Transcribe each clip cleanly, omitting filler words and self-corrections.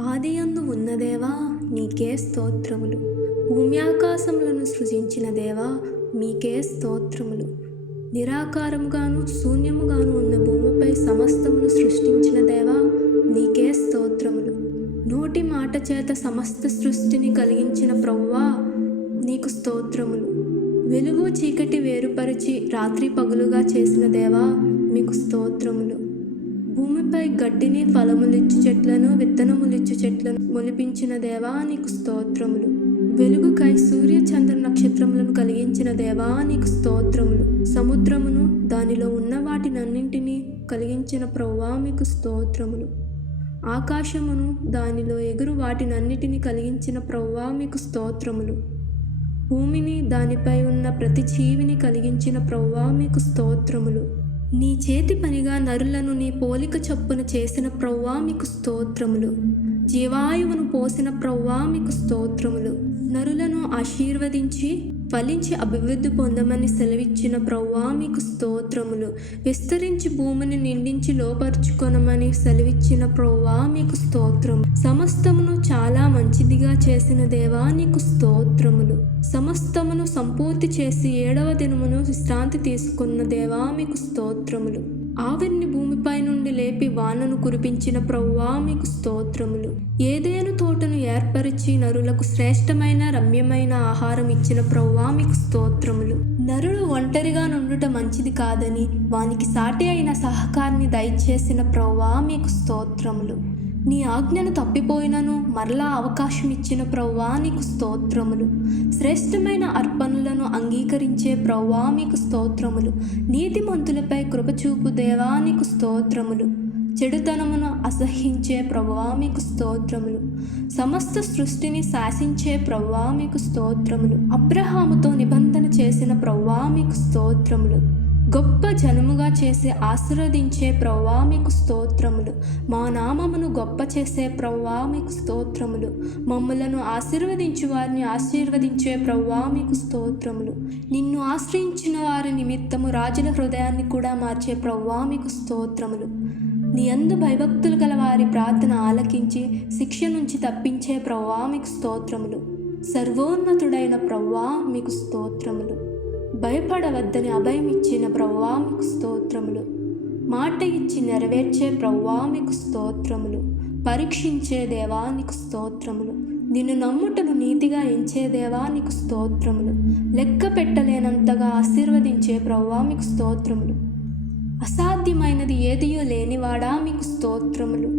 ఆదియందు ఉన్న దేవా నీకే స్తోత్రములు. భూమి ఆకాశములను సృజించిన దేవా మీకే స్తోత్రములు. నిరాకారముగాను శూన్యముగాను ఉన్న భూమిపై సమస్తమును సృష్టించిన దేవా నీకే స్తోత్రములు. నోటి మాట చేత సమస్త సృష్టిని కలిగించిన ప్రభువా నీకు స్తోత్రములు. వెలుగు చీకటి వేరుపరిచి రాత్రి పగులుగా చేసిన దేవా మీకు స్తోత్రములు. భూమిపై గడ్డిని ఫలములిచ్చు చెట్లను విత్తనములిచ్చు చెట్లను మొలిపించిన దేవా నీకు స్తోత్రములు. వెలుగుకై సూర్య చంద్ర నక్షత్రములను కలిగించిన దేవా నీకు స్తోత్రములు. సముద్రమును దానిలో ఉన్న వాటినన్నింటినీ కలిగించిన ప్రభువా మీకు స్తోత్రములు. ఆకాశమును దానిలో ఎగురు వాటినన్నిటినీ కలిగించిన ప్రభువా మీకు స్తోత్రములు. భూమిని దానిపై ఉన్న ప్రతి జీవిని కలిగించిన ప్రభువా మీకు స్తోత్రములు. నీ చేతి పనిగా నరులను నీ పోలిక చొప్పున చేసిన ప్రభువా మీకు స్తోత్రములు. జీవాయువును పోసిన ప్రభువా మీకు స్తోత్రములు. నరులను ఆశీర్వదించి ఫలించి అభివృద్ధి పొందమని సెలవిచ్చిన ప్రభువా మీకు స్తోత్రములు. విస్తరించి భూమిని నిండించి లోపరుచుకొనమని సెలవిచ్చిన ప్రభువా మీకు స్తోత్రం. సమస్తమును చాలా మంచిదిగా చేసిన దేవా నీకు స్తోత్రములు. సమస్తమును సంపూర్తి చేసి 7వ దినమును విశ్రాంతి తీసుకున్న దేవా మీకు స్తోత్రములు. ఆవిరిని భూమిపై నుండి లేపి వానను కురిపించిన ప్రభువా మీకు స్తోత్రములు. ఏదేను తోటను ఏర్పరిచి నరులకు శ్రేష్టమైన రమ్యమైన ఆహారం ఇచ్చిన ప్రభువా మీకు స్తోత్రములు. నరుడు ఒంటరిగా నుండుట మంచిది కాదని వానికి సాటి అయిన సహకారిని దయచేసిన ప్రభువా మీకు స్తోత్రములు. నీ ఆజ్ఞను తప్పిపోయినను మరలా అవకాశం ఇచ్చిన ప్రభువా నీకు స్తోత్రములు. శ్రేష్టమైన అర్పణలను అంగీకరించే ప్రభువా మీకు స్తోత్రములు. నీతిమంతులపై కృపచూపు దేవా నీకు స్తోత్రములు. చెడుతనమును అసహ్యించే ప్రభువా మీకు స్తోత్రములు. సమస్త సృష్టిని శాసించే ప్రభువా మీకు స్తోత్రములు. అబ్రహాముతో నిబంధన చేసిన ప్రభువా మీకు స్తోత్రములు. గొప్ప జనముగా చేసి ఆశీర్వదించే ప్రభువా మీకు స్తోత్రములు. మా నామమును గొప్ప చేసే ప్రభువా మీకు స్తోత్రములు. మమ్ములను ఆశీర్వదించు వారిని ఆశీర్వదించే ప్రభువా మీకు స్తోత్రములు. నిన్ను ఆశ్రయించిన వారి నిమిత్తము రాజుల హృదయాన్ని కూడా మార్చే ప్రభువా మీకు స్తోత్రములు. నీ యందు భయభక్తులు గల వారి ప్రార్థన ఆలకించి శిక్ష నుంచి తప్పించే ప్రభువా మీకు స్తోత్రములు. సర్వోన్నతుడైన ప్రభువా మీకు స్తోత్రములు. భయపడవద్దని అభయమిచ్చిన ప్రభువా మీకు స్తోత్రములు. మాట ఇచ్చి నెరవేర్చే ప్రభువా మీకు స్తోత్రములు. పరీక్షించే దేవా నీకు స్తోత్రములు. నిన్ను నమ్ముటను నీతిగా ఎంచే దేవా నీకు స్తోత్రములు. లెక్క పెట్టలేనంతగా ఆశీర్వదించే ప్రభువా మీకు స్తోత్రములు. అసాధ్యమైనది ఏదియో లేనివాడా మీకు స్తోత్రములు.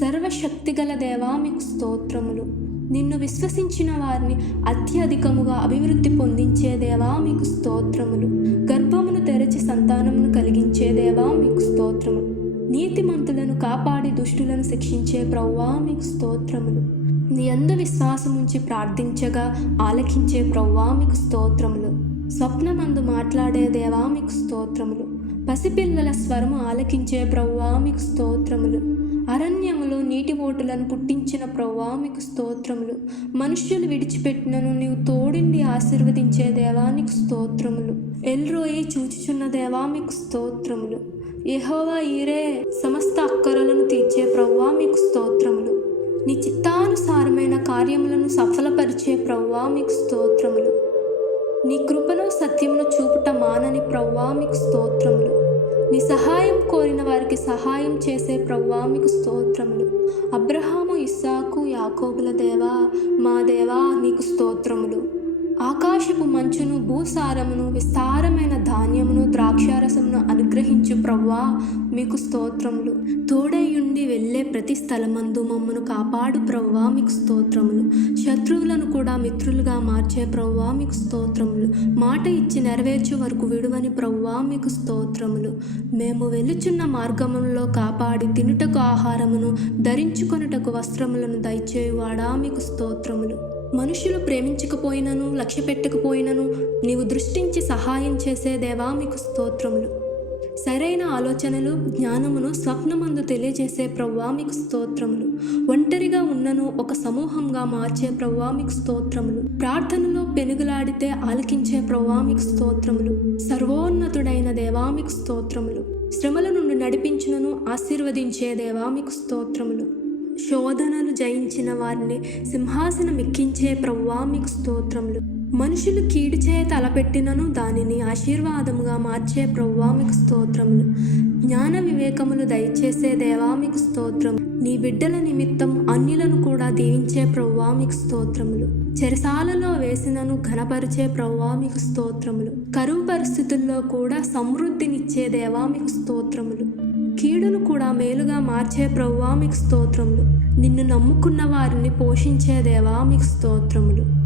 సర్వశక్తిగల దేవా మీకు స్తోత్రములు. నిన్ను విశ్వసించిన వారిని అత్యధికముగా అభివృద్ధి పొందించే దేవా మీకు స్తోత్రములు. గర్భమును తెరచి సంతానమును కలిగించే దేవా మీకు స్తోత్రములు. నీతిమంతులను కాపాడి దుష్టులను శిక్షించే ప్రభువా మీకు స్తోత్రములు. నీ యందు విశ్వాసముంచి ప్రార్థించగా ఆలకించే ప్రభువా మీకు స్తోత్రములు. స్వప్నమందు మాట్లాడే దేవా మీకు స్తోత్రములు. పసిపిల్లల స్వరము ఆలకించే ప్రభువా మీకు స్తోత్రములు. అరణ్యములో నీటి ఓటులను పుట్టించిన ప్రభువా మీకు స్తోత్రములు. మనుష్యులు విడిచిపెట్టినను నీవు తోడిండి ఆశీర్వదించే దేవా నీకు స్తోత్రములు. ఎల్రోయి చూచుచున్న దేవా మీకు స్తోత్రములు. యెహోవా ఈరే సమస్త అక్కరలను తీర్చే ప్రభువా మీకు స్తోత్రములు. నీ చిత్తానుసారమైన కార్యములను సఫలపరిచే ప్రభువా మీకు స్తోత్రములు. నీ కృపను సత్యమును చూపుట మానని ప్రభువా మీకు స్తోత్రములు. నీ సహాయం కోరిన వారికి సహాయం చేసే ప్రభువా మీకు స్తోత్రములు. అబ్రహాము ఇస్సాకు యాకోబుల దేవా మా దేవా నీకు స్తోత్రములు. ఆకాశపు మంచును భూసారమును విస్తారమైన ధాన్యమును ద్రాక్షారసమును అనుగ్రహించు ప్రభువా మీకు స్తోత్రములు. తోడేయుండి వెళ్ళే ప్రతి స్థలమందు మమ్మను కాపాడు ప్రభువా మీకు స్తోత్రములు. శత్రువులను కూడా మిత్రులుగా మార్చే ప్రభువా మీకు స్తోత్రములు. మాట ఇచ్చి నెరవేర్చే వరకు విడువని ప్రభువా మీకు స్తోత్రములు. మేము వెలుచున్న మార్గములలో కాపాడి తినుటకు ఆహారమును ధరించుకొనుటకు వస్త్రములను దయచేయువాడా మీకు స్తోత్రములు. మనుషులు ప్రేమించకపోయినను లక్ష్య పెట్టకపోయినను నీవు దృష్టించి సహాయం చేసే దేవా మీకు స్తోత్రములు. సరైన ఆలోచనలు జ్ఞానమును స్వప్నమందు తెలియజేసే ప్రభువా మీకు స్తోత్రములు. ఒంటరిగా ఉన్నను ఒక సమూహంగా మార్చే ప్రభువా మీకు స్తోత్రములు. ప్రార్థనలో పెనుగులాడితే ఆలకించే ప్రభువా మీకు స్తోత్రములు. సర్వోన్నతుడైన దేవా మీకు స్తోత్రములు. శ్రమల నుండి నడిపించునను ఆశీర్వదించే దేవా మీకు స్తోత్రములు. శోధనలు జయించిన వారిని సింహాసనం ఎక్కించే ప్రభువా మీకు స్తోత్రములు. మనుషులు కీడు చేయ తలపెట్టినను దానిని ఆశీర్వాదముగా మార్చే ప్రభువా మీకు స్తోత్రములు. జ్ఞాన వివేకములు దయచేసే దేవా మీకు స్తోత్రం. నీ బిడ్డల నిమిత్తం అన్యులను కూడా దీవించే ప్రభువా మీకు స్తోత్రములు. చెరసాలలో వేసినను ఘనపరిచే ప్రభువా మీకు స్తోత్రములు. కరువు పరిస్థితుల్లో కూడా సమృద్ధినిచ్చే దేవా మీకు స్తోత్రములు. కీడును కూడా మేలుగా మార్చే ప్రభువా మీకు స్తోత్రములు. నిన్ను నమ్ముకున్న వారిని పోషించే దేవా మీకు స్తోత్రములు.